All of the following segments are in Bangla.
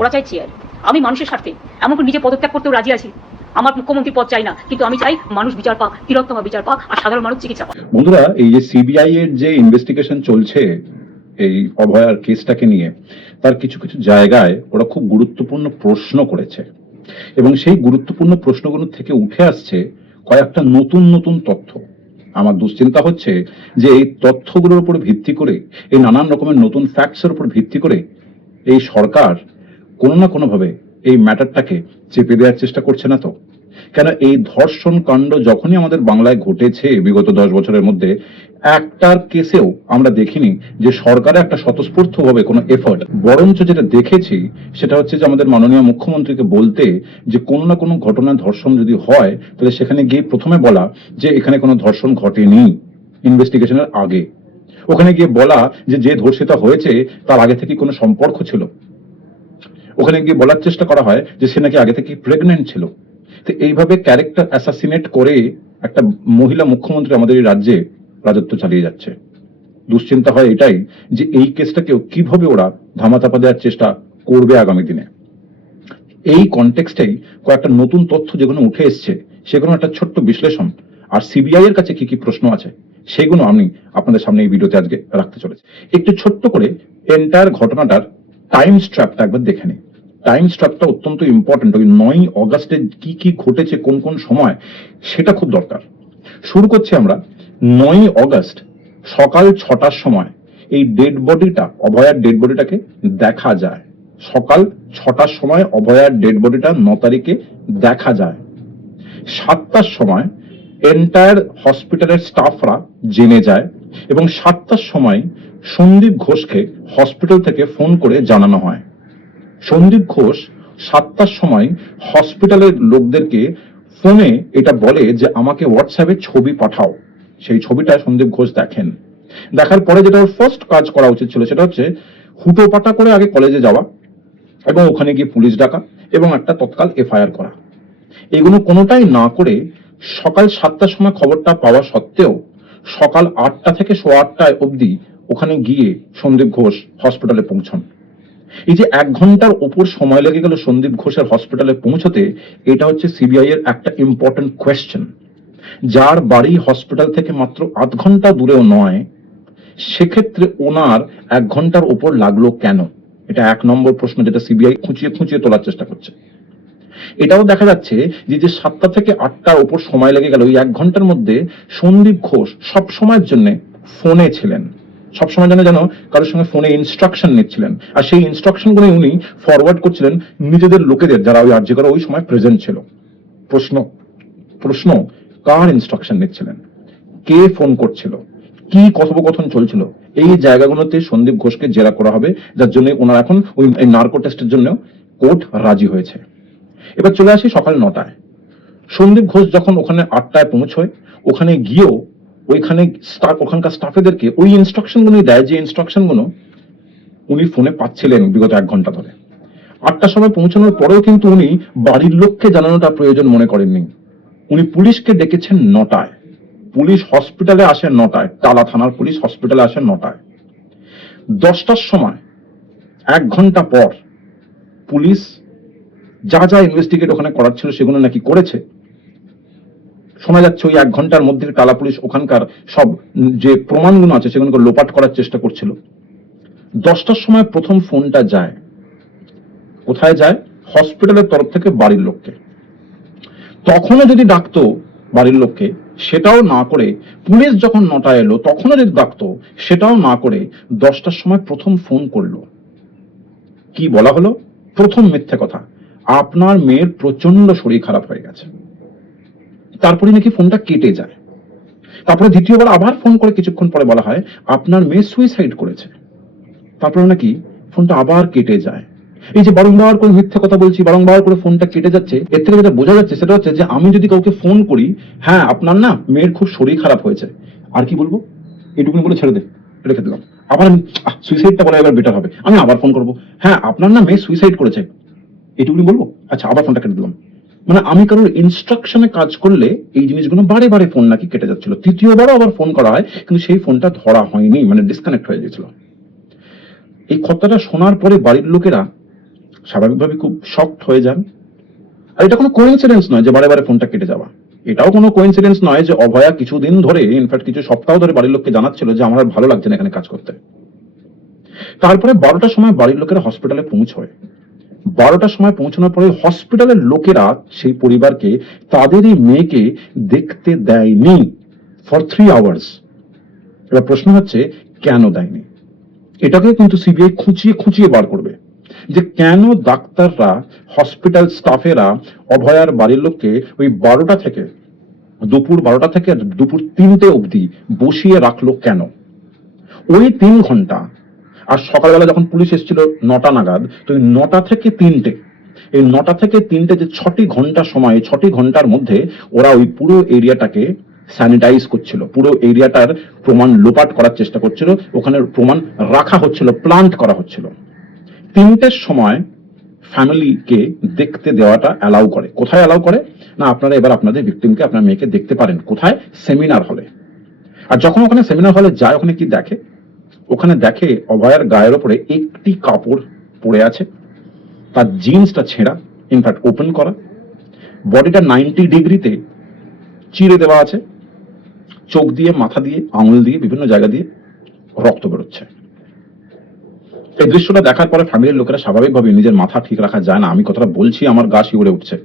ওরা চাই চেয়ার আমি মানুষের স্বার্থে, এমনকি নিজে পদত্যাগ করতেও রাজি আছি। আমার মুখ্যমন্ত্রী পদ চাই না, কিন্তু আমি চাই মানুষ বিচার পাক বিচার পাক, আর সাধারণ মানুষ চিকিৎসা পাক। বন্ধুরা, এই যে সিবিআই এর যে ইনভেস্টিগেশন চলছে, এই অভয়ার কেসটাকে নিয়ে, তার কিছু কিছু জায়গায় ওরা খুব গুরুত্বপূর্ণ প্রশ্ন করেছে। এবং সেই গুরুত্বপূর্ণ প্রশ্নগুলো থেকে উঠে আসছে কয়েকটা নতুন নতুন তথ্য। আমার দুশ্চিন্তা হচ্ছে যে এই তথ্যগুলোর উপর ভিত্তি করে, এই নানান রকমের নতুন ফ্যাক্টসের উপর ভিত্তি করে, এই সরকার কোনো না কোনোভাবে এই ম্যাটারটাকে চেপে দেওয়ার চেষ্টা করছে না তো। কেন এই ধর্ষণ কাণ্ড যখনই আমাদের বাংলায় ঘটেছে বিগত দশ বছরের মধ্যে, একটার কেসেও আমরা দেখিনি যে সরকারের একটা স্বতঃস্ফূর্তভাবে কোনো এফর্ট বরঞ্চ যেটা দেখেছি, সেটা হচ্ছে যে আমাদের মাননীয় মুখ্যমন্ত্রীকে বলতে যে কোনো না কোনো ঘটনা ধর্ষণ যদি হয়, তাহলে সেখানে গিয়ে প্রথমে বলা যে এখানে কোনো ধর্ষণ ঘটেনি ইনভেস্টিগেশনের আগে। ওখানে গিয়ে বলা যে যে ধর্ষিতা হয়েছে, তার আগে থেকে কোনো সম্পর্ক ছিল। ওখানে গিয়ে বলার চেষ্টা করা হয় যে সে নাকি আগে থেকে প্রেগনেন্ট ছিল। তো এইভাবে ক্যারেক্টার অ্যাসাসিনেট করে একটা মহিলা মুখ্যমন্ত্রী আমাদের এই রাজ্যে রাজত্ব চালিয়ে যাচ্ছে। দুশ্চিন্তা হয় এটাই যে এই কেসটাকেও কীভাবে ওরা ধামাচাপা দেওয়ার চেষ্টা করবে আগামী দিনে। এই কনটেক্সটেই কয়েকটা নতুন তথ্য যেগুলো উঠে এসছে, সেগুলো একটা ছোট্ট বিশ্লেষণ। আর সিবিআই এর কাছে কি কি প্রশ্ন আছে, সেগুলো আমি আপনাদের সামনে এই ভিডিওতে আজকে রাখতে চলেছি। একটু ছোট্ট করে এন্টায়ার ঘটনাটার টাইম স্ট্র্যাপটা একবার দেখে নিই। টাইম স্ট্র্যাপটা অত্যন্ত ইম্পর্টেন্ট ওই নয় অগাস্টে কি কি ঘটেছে, কোন কোন সময়, সেটা খুব দরকার। শুরু করছি আমরা নয় অগস্ট, সকাল ছটার সময়। এই ডেড বডিটা অভয়ার ডেড বডিটাকে দেখা যায়। সকাল ছটার সময় অভয়ার ডেড বডিটা ন তারিখে দেখা যায়। সাতটার সময় এন্টায়ার হসপিটালের স্টাফরা জেনে যায় এবং সাতটার সময় সন্দীপ ঘোষকে হসপিটাল থেকে ফোন করে জানানো হয়। সন্দীপ ঘোষ সাতটার সময় হসপিটালের লোকদেরকে ফোনে এটা বলে যে, আমাকে হোয়াটসঅ্যাপে ছবি পাঠাও। সেই ছবিটা সন্দীপ ঘোষ দেখেন। দেখার পরে যেটা ওর ফার্স্ট কাজ করা উচিত ছিল, সেটা হচ্ছে হুটো পাটা করে আগে কলেজে যাওয়া এবং ওখানে গিয়ে পুলিশ ডাকা এবং একটা তৎকাল এফআইআর করা। এগুলো কোনোটাই না করে সকাল সাতটার সময় খবরটা পাওয়া সত্ত্বেও সকাল আটটা থেকে সোয়া আটটায় অবধি ওখানে গিয়ে সন্দীপ ঘোষ হসপিটালে পৌঁছন। এই যে এক ঘণ্টার ওপর সময় লেগে গেল সন্দীপ ঘোষের হসপিটালে পৌঁছতে, এটা হচ্ছে সিবিআই এর একটা ইম্পর্টেন্ট কোয়েশ্চেন যার বাড়ি হসপিটাল থেকে মাত্র আধ ঘণ্টা দূরেও নয়, সেক্ষেত্রে ওনার এক ঘণ্টার ওপর লাগল কেন? এটা এক নম্বর প্রশ্ন যেটা সিবিআই খুঁচিয়ে খুঁচিয়ে তোলার চেষ্টা করছে। এটাও দেখা যাচ্ছে যে যে সাতটা থেকে আটটার ওপর সময় লেগে গেল ওই এক ঘণ্টার মধ্যে সন্দীপ ঘোষ সব সময়ের জন্য ফোনে ছিলেন। সবসময় যেন যেন কারোর সঙ্গে ফোনে ইনস্ট্রাকশন নিচ্ছিলেন। আর সেই ইনস্ট্রাকশনগুলো উনি ফরওয়ার্ড করছিলেন নিজেদের লোকেদের, যারা ওই আর্য ওই সময় প্রেজেন্ট ছিল। প্রশ্ন প্রশ্ন, কার ইনস্ট্রাকশন নিচ্ছিলেন? কে ফোন করছিল? কি কথোপকথন চলছিল? এই জায়গাগুলোতে সন্দীপ ঘোষকে জেরা করা হবে, যার জন্য ওনার এখন ওই নার্কো টেস্টের জন্য কোর্ট রাজি হয়েছে। এবার চলে আসি সকাল নটায়। সন্দীপ ঘোষ যখন ওখানে আটটায় পৌঁছয়, ওখানে গিয়েও ওইখানে স্টাফ ওখানকার স্টাফেদেরকে ওই ইনস্ট্রাকশনগুলো দেয়। যে ইনস্ট্রাকশনগুলো উনি ফোনে পাচ্ছিলেন বিগত এক ঘণ্টা ধরে। আটটার সময় পৌঁছানোর পরেও কিন্তু উনি বাড়ির লোককে জানানোটা প্রয়োজন মনে করেননি। উনি পুলিশকে ডেকেছেন নটায়। পুলিশ হসপিটালে আসে নটায়। টালা থানার পুলিশ হসপিটালে আসে নটায়। দশটার সময়, এক ঘণ্টা পর পুলিশ যা যা ইনভেস্টিগেট ওখানে করার ছিল সেগুলো নাকি করেছে। শোনা যাচ্ছে ওই এক ঘণ্টার মধ্যে টালা পুলিশ ওখানকার সব যে প্রমাণগুলো আছে সেগুলোকে লোপাট করার চেষ্টা করছিল। দশটার সময় প্রথম ফোনটা যায়। কোথায় যায়? হসপিটালের তরফ থেকে বাড়ির লোককে। তখনও যদি ডাকতো বাড়ির লোককে, সেটাও না করে পুলিশ যখন নটা এলো, তখনও যদি ডাকতো, সেটাও না করে দশটার সময় প্রথম ফোন করল। কি বলা হলো? প্রথম মিথ্যে কথা। আপনার মেয়ের প্রচণ্ড শরীর খারাপ হয়ে গেছে। তারপরে নাকি ফোনটা কেটে যায়। তারপরে দ্বিতীয়বার আবার ফোন করে কিছুক্ষণ পরে বলা হয়, আপনার মেয়ে সুইসাইড করেছে। তারপরে নাকি ফোনটা আবার কেটে যায়। এই যে বারংবার করে মিথ্যে কথা বলছি, বারংবার করে ফোনটা কেটে যাচ্ছে, এর থেকে যেটা বোঝা যাচ্ছে সেটা হচ্ছে যে আমি যদি কাউকে ফোন করি হ্যাঁ আপনার না মেয়ের খুব শরীর খারাপ হয়েছে। আর কি বলব? এটুকুনি বলে ছেড়ে দে, রেখে দিলাম। আবার আমি সুইসাইডটা বলা এবার বেটার হবে। আমি আবার ফোন করব। হ্যাঁ আপনার না মেয়ে সুইসাইড করেছে। এটুকুনি বলব? আচ্ছা আবার ফোনটা কেটে দিলাম। মানে আমি কারোর ইনস্ট্রাকশনে কাজ করলে এই জিনিসগুলো বারে বারে ফোন নাকি কেটে যাচ্ছিল। তৃতীয়বারও আবার ফোন করা হয়, কিন্তু সেই ফোনটা ধরা হয়নি মানে ডিসকানেক্ট হয়ে গেছিল। এই কথাটা শোনার পরে বাড়ির লোকেরা স্বাভাবিকভাবে খুব শকড হয়ে যান। আর এটা কোনো কোইন্সিডেন্স নয় যে বারে বারে ফোনটা কেটে যাওয়া। এটাও কোনো কোইন্সিডেন্স নয় যে অভয়া কিছুদিন ধরে ইনফ্যাক্ট কিছু সপ্তাহ ধরে বাড়ির লোককে জানাচ্ছিল যে আমার ভালো লাগছে না এখানে কাজ করতে। তারপরে বারোটার সময় বাড়ির লোকেরা হসপিটালে পৌঁছয়। বারোটার সময় পৌঁছানোর পরে হসপিটালের লোকেরা সেই পরিবারকে, তাদেরই মেয়েকে দেখতে দেয়নি ফর থ্রি আওয়ার্স এবার প্রশ্ন হচ্ছে, কেন দেয়নি? এটাকে কিন্তু সিবিআই খুঁচিয়ে খুঁচিয়ে বার করবে যে কেন ডাক্তাররা হসপিটাল স্টাফেরা অভয়ার বাড়ির লোককে ওই বারোটা থেকে, দুপুর বারোটা থেকে দুপুর তিনটে অবধি বসিয়ে রাখল কেন? ওই তিন ঘণ্টা আর সকালবেলা যখন পুলিশ এসেছিল নটা নাগাদ, তো ওই নটা থেকে তিনটে, এই নটা থেকে তিনটে যে ছটি ঘণ্টা সময় ছটি ঘণ্টার মধ্যে ওরা ওই পুরো এরিয়াটাকে স্যানিটাইজ করছিল। পুরো এরিয়াটার প্রমাণ লোপাট করার চেষ্টা করছিল, ওখানে প্রমাণ রাখা হচ্ছিল প্লান্ট করা হচ্ছিল। তিনটের সময় ফ্যামিলিকে দেখতে দেওয়াটা অ্যালাউ করে। কোথায় অ্যালাউ করে? না, আপনারা এবার আপনাদের ভিকটিমকে আপনার মেয়েকে দেখতে পারেন। কোথায়? সেমিনার হলে আর যখন ওখানে সেমিনার হলে যায়, ওখানে কি দেখে? ওখানে দেখে অভয়ার গায়ের ওপরে একটি কাপড় পড়ে আছে। তার জিন্সটা ছেঁড়া ইনফ্যাক্ট ওপেন করা। বডিটা নাইনটি ডিগ্রিতে চিড়ে দেওয়া আছে। চোখ দিয়ে, মাথা দিয়ে, আঙুল দিয়ে, বিভিন্ন জায়গা দিয়ে রক্ত বেরোচ্ছে। এই দৃশ্যটা দেখার পরে ফ্যামিলির লোকেরা স্বাভাবিকভাবে নিজের মাথা ঠিক রাখা যায় না। আমি কথাটা বলছি, আমার গা শিউরে উঠছে।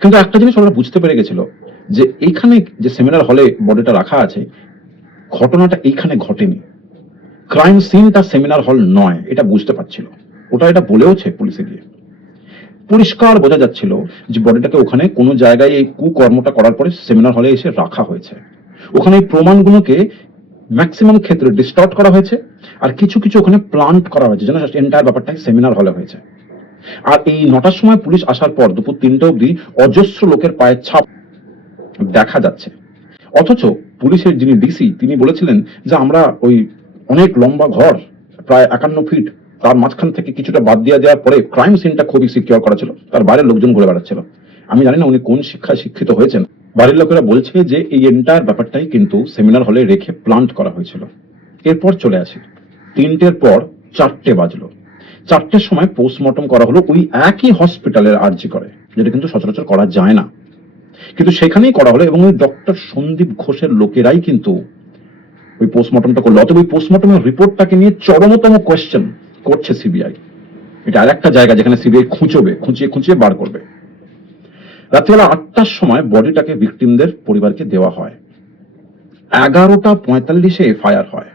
কিন্তু একটা জিনিস ওরা বুঝতে পেরে গেছিল যে এইখানে যে সেমিনার হলে বডিটা রাখা আছে, ঘটনাটা এইখানে ঘটেনি। ক্রাইম সিন তার সেমিনার হল নয়, এটা বুঝতে পারছিল। ওটা এটা বলেওছে পুলিশে গিয়ে। পরিষ্কার বোঝা যাচ্ছিল যে বডিটাকে ওখানে কোনো জায়গায় এই কুকর্মটা করার পরে সেমিনার হলে এসে রাখা হয়েছে। ওখানে এই প্রমাণগুলোকে ম্যাক্সিমাম ক্ষেত্রে ডিস্টর্ট করা হয়েছে আর কিছু কিছু ওখানে প্লান্ট করা হয়েছে। যেন এন্টায়ার ব্যাপারটাই সেমিনার হলে হয়েছে। আর এই নটার সময় পুলিশ আসার পর দুপুর তিনটে অবধি অজস্র লোকের পায়ের ছাপ দেখা যাচ্ছে। অথচ পুলিশের যিনি ডিসি তিনি বলেছিলেন যে আমরা ওই অনেক লম্বা ঘর, প্রায় একান্ন ফিট। তার মাঝখান থেকে কিছুটা বাদ দিয়ে দেওয়ার পরে ক্রাইম সিনটা খুবই সিকিউর করা ছিল। তার বাইরের লোকজন ঘুরে বেড়াচ্ছিল। আমি জানি না উনি কোন শিক্ষায় শিক্ষিত হয়েছেন। বাড়ির লোকেরা বলছে যে এই এন্টায়ার ব্যাপারটাই কিন্তু সেমিনার হলে রেখে প্লান্ট করা হয়েছিল। এরপর চলে আসি। তিনটের পর চারটে বাজলো। চারটের সময় পোস্টমর্টম করা হলো ওই একই হসপিটালের আর্জি করে, যেটা কিন্তু সচরাচর করা যায় না। কিন্তু সেখানেই করা হলো এবং ওই ডক্টর সন্দীপ ঘোষের লোকেরাই কিন্তু ওই পোস্টমর্টমটা করল। অতএব ওই পোস্টমর্টমের রিপোর্টটাকে নিয়ে চরমতম কোয়েশ্চেন করছে সিবিআই এটা আর একটা জায়গা যেখানে সিবিআই খুঁচবে খুঁচিয়ে খুঁচিয়ে বার করবে। রাত্রিবেলা আটটার সময় বডিটাকে ভিকটিমদের পরিবারকে দেওয়া হয়। এগারোটা পঁয়তাল্লিশে এফআইআর হয়।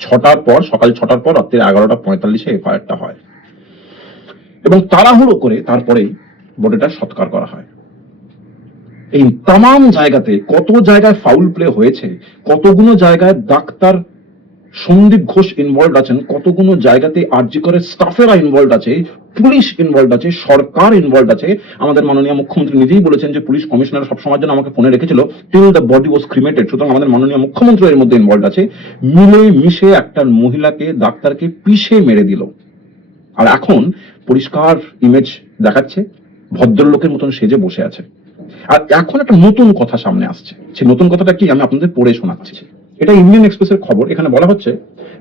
ছটার পর, সকাল ছটার পর রাত্রি এগারোটা পঁয়তাল্লিশে এফআইআরটা হয়। এবং তাড়াহুড়ো করে তারপরেই বডিটা সৎকার করা হয়। এই তাম জায়গাতে কত জায়গায় ফাউল প্লে হয়েছে, কতগুলো জায়গায় ডাক্তার সন্দীপ ঘোষ ইনভলভ আছেন, কতগুলো জায়গাতে আরজি করে স্টাফেরা ইনভলভ আছে, পুলিশ ইনভলভ আছে, সরকার ইনভলভ আছে। আমাদের মাননীয় মুখ্যমন্ত্রী নিজেই বলেছেন যে পুলিশ কমিশনার সবসময়ের জন্য আমাকে ফোনে রেখেছিল till the body was cremated সুতরাং আমাদের মাননীয় মুখ্যমন্ত্রী এর মধ্যে ইনভলভ আছে। মিলে মিশে একটা মহিলাকে, ডাক্তারকে পিষে মেরে দিল। আর এখন পরিষ্কার ইমেজ দেখাচ্ছে, ভদ্রলোকের মতন সেজে বসে আছে। আর এখন একটা নতুন কথা সামনে আসছে। সেই নতুন কথাটা কি আমি আপনাদের পড়ে শোনাচ্ছি। এটা ইন্ডিয়ান এক্সপ্রেসের খবর। এখানে বলা হচ্ছে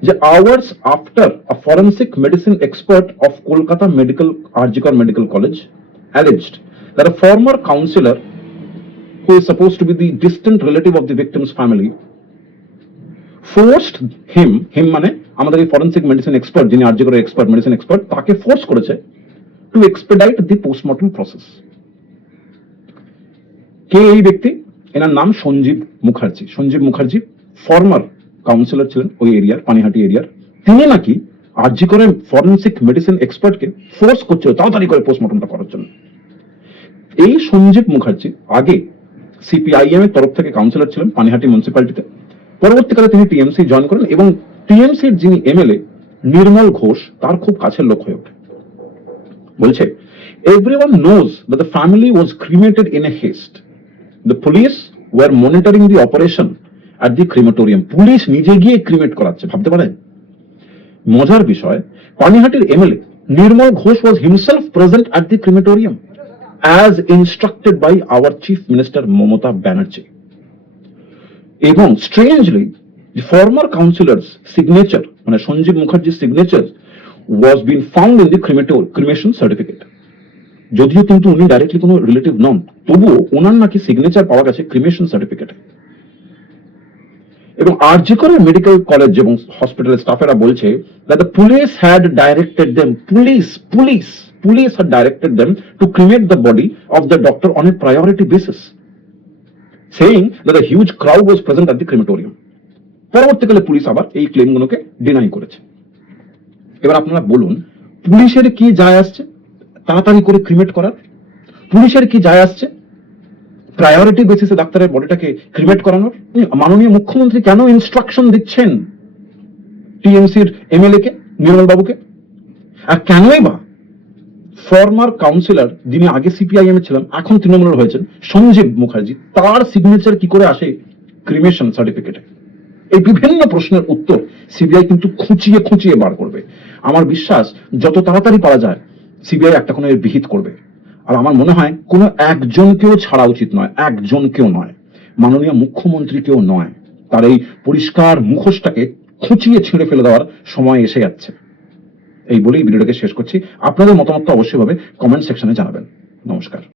যে hours after a forensic medicine expert of Kolkata medical RG Kar medical college alleged that a former counselor who is supposed to be the distant relative of the victim's family forced him him মানে আমাদের এই ফরেন্সিক মেডিসিন এক্সপার্ট যিনি আরজিকর এক্সপার্ট মেডিসিন এক্সপার্ট তাকে ফোর্স করেছে to expedite the postmortem process কে এই ব্যক্তি? এনার নাম সঞ্জীব মুখার্জি। সঞ্জীব মুখার্জি ফর্মার কাউন্সিলর ছিলেন ওই এরিয়ার, পানিহাটি এরিয়ার। তিনি নাকি আরজি করে ফরেন্সিক মেডিসিন এক্সপার্টকে ফোর্স করছিল তাড়াতাড়ি করে পোস্টমর্টমটা করার জন্য। এই সঞ্জীব মুখার্জি আগে সিপিআইএম এর তরফ থেকে কাউন্সিলর ছিলেন পানিহাটি মিউনিসিপ্যালিটিতে পরবর্তীকালে তিনি টিএমসি জয়েন করেন এবং টিএমসির যিনি এমএলএ নির্মল ঘোষ, তার খুব কাছের লোক হয়ে ওঠে। বলছে knows that the family was cremated in a haste. The police were monitoring the operation at the crematorium police নিজে গিয়ে ক্রিমেট করাচ্ছে ভাবতে পারেন মজার বিষয় পানিহাটির MLA Nirmal Ghosh was himself present at the crematorium as instructed by our chief minister Mamata Banerjee এবং স্ট্রেঞ্জলি former councillor's signature মানে সঞ্জীব মুখার্জির signature was been found in the cremator cremation certificate যদিও কিন্তু উনি ডাইরেক্টলি কোনো রিলেটিভ নন, তবুও ওনার নাকি সিগনেচার পাওয়া গেছে ক্রিমেশন সার্টিফিকেটে এবং আর জি করে মেডিকেল কলেজ এবং হসপিটালের স্টাফেরা বলছে that police had police police police had directed cremate the body doctor on a priority basis saying that the huge crowd was present at the পরবর্তীকালে পুলিশ আবার এই ক্লেম গুলোকে ডিনাই করেছে। এবার আপনারা বলুন, পুলিশের কি যায় আসছে? তাড়াতাড়ি করে ক্রিমেট করার। পুলিশের কি যায় আসছে? প্রায়োরিটি বেসিসে ডাক্তারের বডিটাকে ক্রিমেট করানোর। মাননীয় মুখ্যমন্ত্রী কেন ইনস্ট্রাকশন দিচ্ছেন টিএমসির এমএলএ কে নির্মল বাবুকে আর কেনই বা ফর্মার কাউন্সিলর যিনি আগে সিপিআইএম এ ছিলেন, এখন তৃণমূলের হয়েছেন, সঞ্জীব মুখার্জি, তার সিগনেচার কি করে আসে ক্রিমেশন সার্টিফিকেটে এই বিভিন্ন প্রশ্নের উত্তর সিবিআই কিন্তু খুঁচিয়ে খুঁচিয়ে বার করবে। আমার বিশ্বাস, যত তাড়াতাড়ি পারা যায় সিবিআই একটা কোনো বিহিত করবে। আর আমার মনে হয় কোনো একজনকেও ছাড়া উচিত নয়, একজনকেও নয়। মাননীয় মুখ্যমন্ত্রীকেও নয়। তার এই পরিষ্কার মুখোশটাকে খুঁচিয়ে ছিঁড়ে ফেলে দেওয়ার সময় এসে যাচ্ছে। এই বলেই ভিডিওটাকে শেষ করছি। আপনাদের মতামতটা অবশ্যই ভাবে কমেন্ট সেকশনে জানাবেন। নমস্কার।